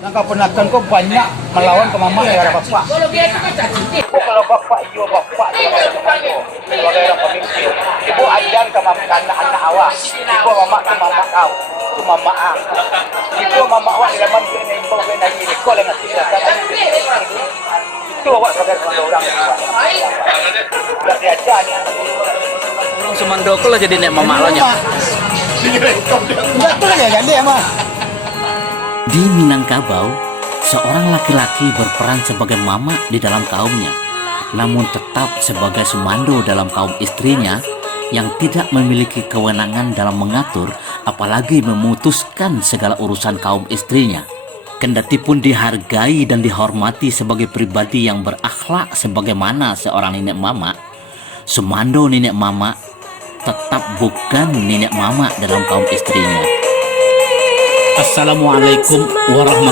Yang keponakan kau banyak melawan ke mama ya bapak. Kalau bapak iyo bapak sebagai orang pemimpin. Ibu ajar ke anak awak. Ibu mama ke mama kau. Itu mama ang. Ibu mama awak dalam mandu ini ibu kena ini. Kau yang ngasih datang. Itu awak sebagai orang. Tidak diajar. Orang Semandoko lah jadi nek mama lo nya. Enggak tuh ya ganti ya mah. Di Minangkabau, seorang laki-laki berperan sebagai mama di dalam kaumnya, namun tetap sebagai semando dalam kaum istrinya yang tidak memiliki kewenangan dalam mengatur, apalagi memutuskan segala urusan kaum istrinya. Kendati pun dihargai dan dihormati sebagai pribadi yang berakhlak sebagaimana seorang nenek mama, semando nenek mama tetap bukan nenek mama dalam kaum istrinya. Assalamualaikum warahmatullahi wabarakatuh.